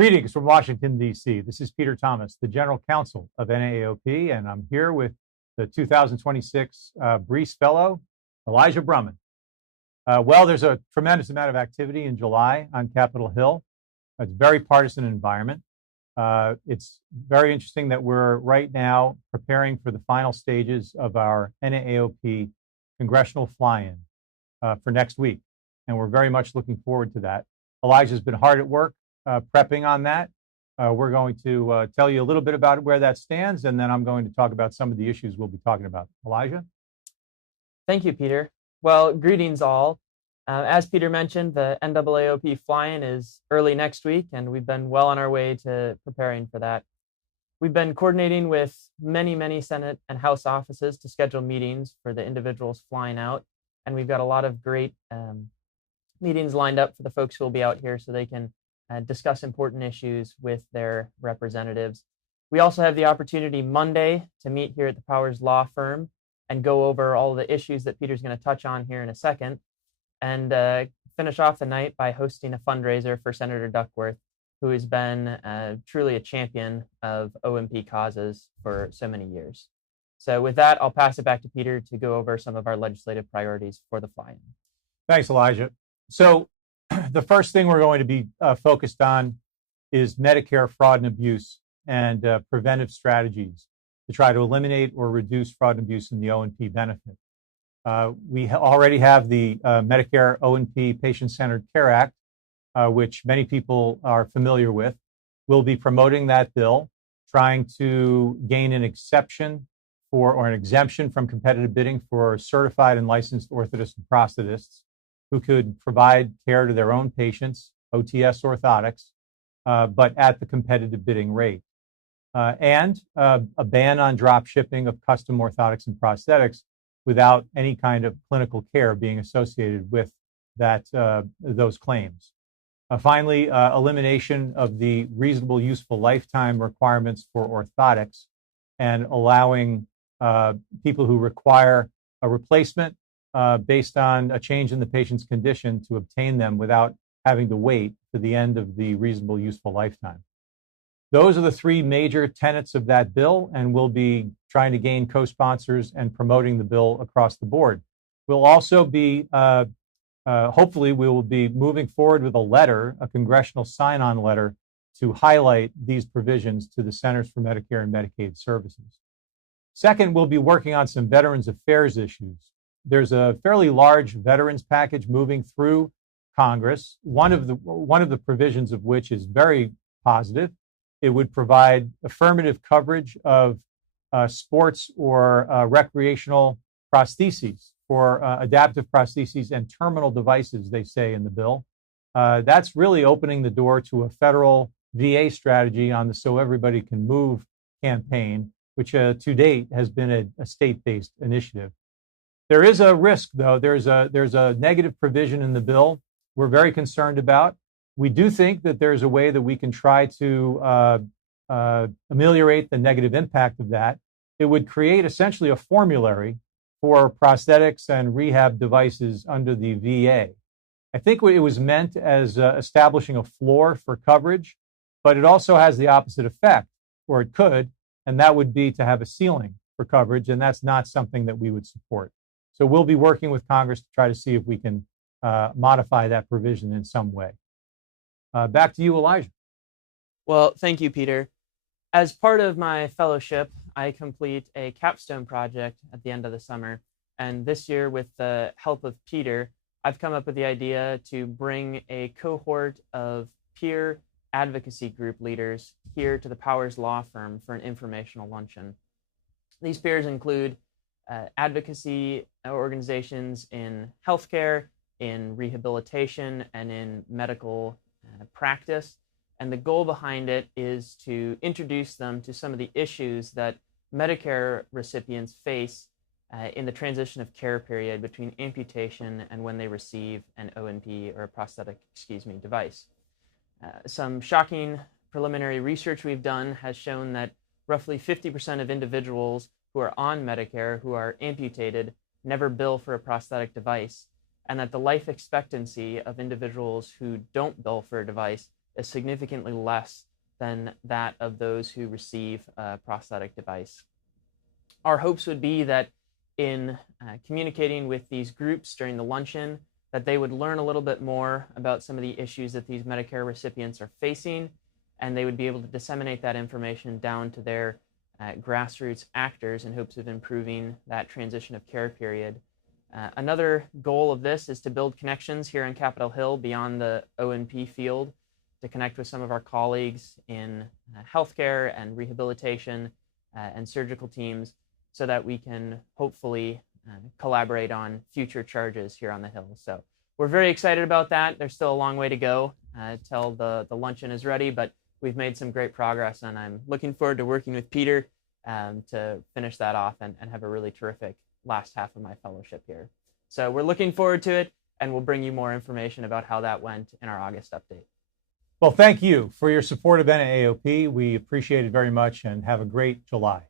Greetings from Washington, D.C. This is Peter Thomas, the General Counsel of NAAOP, and I'm here with the 2026 Breece Fellow, Elijah Brummond. Well, there's a tremendous amount of activity in July on Capitol Hill. It's a very partisan environment. It's very interesting that we're right now preparing for the final stages of our NAAOP Congressional Fly-In for next week, and we're very much looking forward to that. Elijah's been hard at work prepping on that. We're going to tell you a little bit about where that stands, and then I'm going to talk about some of the issues we'll be talking about. Elijah? Thank you, Peter. Well, greetings all. As Peter mentioned, the NAAOP Fly-In is early next week, and we've been well on our way to preparing for that. We've been coordinating with many Senate and House offices to schedule meetings for the individuals flying out, and we've got a lot of great meetings lined up for the folks who will be out here so they can discuss important issues with their representatives. We also have the opportunity Monday to meet here at the Powers Law Firm and go over all the issues that Peter's going to touch on here in a second, and finish off the night by hosting a fundraiser for Senator Duckworth, who has been truly a champion of OMP causes for so many years. So with that, I'll pass it back to Peter to go over some of our legislative priorities for the fly-in. Thanks, Elijah. So the first thing we're going to be focused on is Medicare fraud and abuse and preventive strategies to try to eliminate or reduce fraud and abuse in the O&P benefit. We already have the Medicare O&P Patient-Centered Care Act, which many people are familiar with. We'll be promoting that bill, trying to gain an exception for or an exemption from competitive bidding for certified and licensed orthotists and prosthetists who could provide care to their own patients, OTS orthotics, but at the competitive bidding rate. And a ban on drop shipping of custom orthotics and prosthetics without any kind of clinical care being associated with that those claims. Finally, elimination of the reasonable useful lifetime requirements for orthotics and allowing people who require a replacement based on a change in the patient's condition to obtain them without having to wait to the end of the reasonable useful lifetime. Those are the three major tenets of that bill, and we'll be trying to gain co-sponsors and promoting the bill across the board. We'll also be, hopefully, we will be moving forward with a letter, a congressional sign-on letter, to highlight these provisions to the Centers for Medicare and Medicaid Services. Second, we'll be working on some Veterans Affairs issues. There's a fairly large veterans package moving through Congress, one of the provisions of which is very positive. It would provide affirmative coverage of sports or recreational prostheses for adaptive prostheses and terminal devices, they say in the bill. That's really opening the door to a federal VA strategy on the So Everybody Can Move campaign, which to date has been a state-based initiative. There is a risk, though. There's a negative provision in the bill we're very concerned about. We do think that there's a way that we can try to ameliorate the negative impact of that. It would create essentially a formulary for prosthetics and rehab devices under the VA. I think it was meant as establishing a floor for coverage, but it also has the opposite effect, or it could, and that would be to have a ceiling for coverage, and that's not something that we would support. So we'll be working with Congress to try to see if we can modify that provision in some way. Back to you, Elijah. Well, thank you, Peter. As part of my fellowship, I complete a capstone project at the end of the summer. And this year, with the help of Peter, I've come up with the idea to bring a cohort of peer advocacy group leaders here to the Powers Law Firm for an informational luncheon. These peers include advocacy organizations in healthcare, in rehabilitation, and in medical practice. And the goal behind it is to introduce them to some of the issues that Medicare recipients face in the transition of care period between amputation and when they receive an O&P or a prosthetic, device. Some shocking preliminary research we've done has shown that roughly 50% of individuals who are on Medicare who are amputated never bill for a prosthetic device, and that the life expectancy of individuals who don't bill for a device is significantly less than that of those who receive a prosthetic device. Our hopes would be that in communicating with these groups during the luncheon, that they would learn a little bit more about some of the issues that these Medicare recipients are facing, and they would be able to disseminate that information down to their grassroots actors in hopes of improving that transition of care period. Another goal of this is to build connections here on Capitol Hill beyond the O&P field, to connect with some of our colleagues in healthcare and rehabilitation and surgical teams, so that we can hopefully collaborate on future charges here on the Hill. So we're very excited about that. There's still a long way to go till the luncheon is ready, but we've made some great progress, and I'm looking forward to working with Peter to finish that off and have a really terrific last half of my fellowship here. So we're looking forward to it, and we'll bring you more information about how that went in our August update. Well, thank you for your support of NAAOP. We appreciate it very much, and have a great July.